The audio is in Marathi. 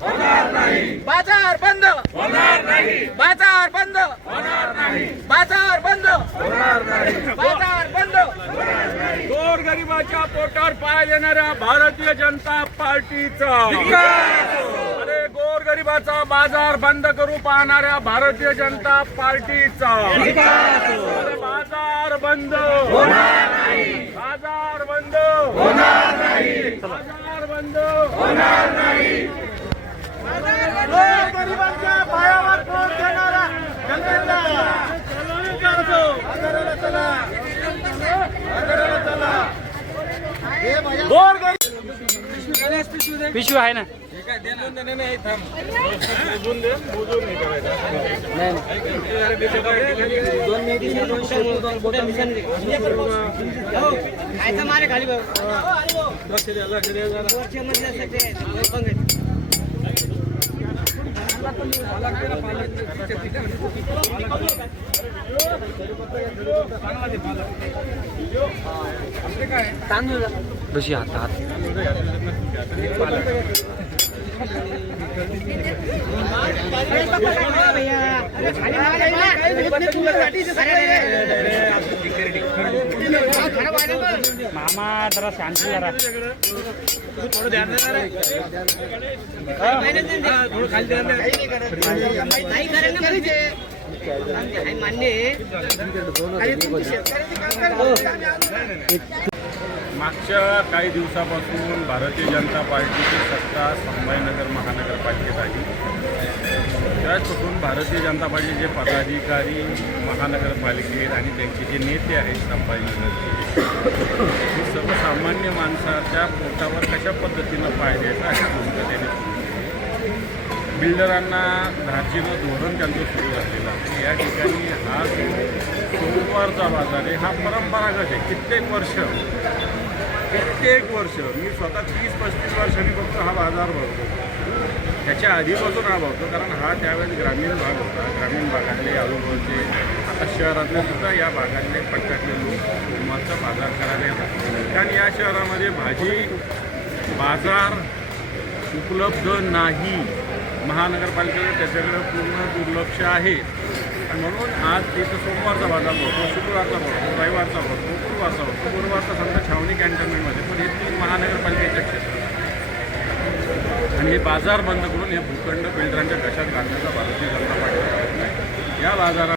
होणार नाही, बाजार बंद होणार नाही, बाजार बंद होणार नाही, बाजार बंद होणार नाही, बाजार बंद होणार नाही। गोरगरिबाच्या पोटावर पाय देणाऱ्या भारतीय जनता पार्टीचा अरे गोरगरिबाचा बाजार बंद करू पाहणाऱ्या भारतीय जनता पार्टीचा बाजार बंद होणार नाही, बाजार बंद होणार नाही, बाजार बंद होणार नाही। गोरगरिबांच्या पायावर पोट देणारा जनतेला बाजाराला चला, बाजाराला चला। पिशवी आहे ना? तांदूळ बशी हात हात मामा जरा शांत जरा थोडं ध्यान देणार आहे, थोडं खाली ध्यान मागच्या काही दिवसापासून भारतीय जनता पार्टीची सत्ता संभाजीनगर महानगरपालिकेत आली। त्याचपासून भारतीय जनता पार्टीचे पदाधिकारी महानगरपालिकेत आणि त्यांचे जे नेते आहेत संभाजीनगरचे हे सर्वसामान्य माणसाच्या पोटावर कशा पद्धतीनं पाय द्यायचा अशी भूमिका त्यांनी सुरू केली। बिल्डरांना धार्जिनं धोरण त्यांचं सुरू झालेलं आहे। या ठिकाणी हा जो सोमवारचा बाजार आहे हा परंपरागत आहे, कित्येक वर्ष मी स्वतः 30-35 वर्षांनी फक्त हा बाजार भरतो। त्याच्या आधीपासून हा भरतो, कारण हा त्यावेळेस ग्रामीण भाग होता। ग्रामीण भागातले आजूबाजूचे आता शहरातले सुद्धा या भागातले पट्ट्यातले लोक सोमवारचा बाजार करायला येतात, कारण या शहरामध्ये भाजी बाजार उपलब्ध नाही। महानगरपालिकेचं त्याच्याकडे पूर्ण दुर्लक्ष आहे आणि म्हणून आज तिथं सोमवारचा बाजार भरतो, शुक्रवारचा भरतो, रविवारचा भरतो, गुरुवारचा भरतो। गुरुवारचा समजा छावणी कॅन्टोन्मेंटमध्ये, पण हे 3 महानगरपालिकेच्या क्षेत्रात आणि हे बाजार बंद करून हे भूखंड बिल्डरांच्या घशात घालण्याचा भारतीय जनता पार्टीचा प्रयत्न आहे। या बाजारात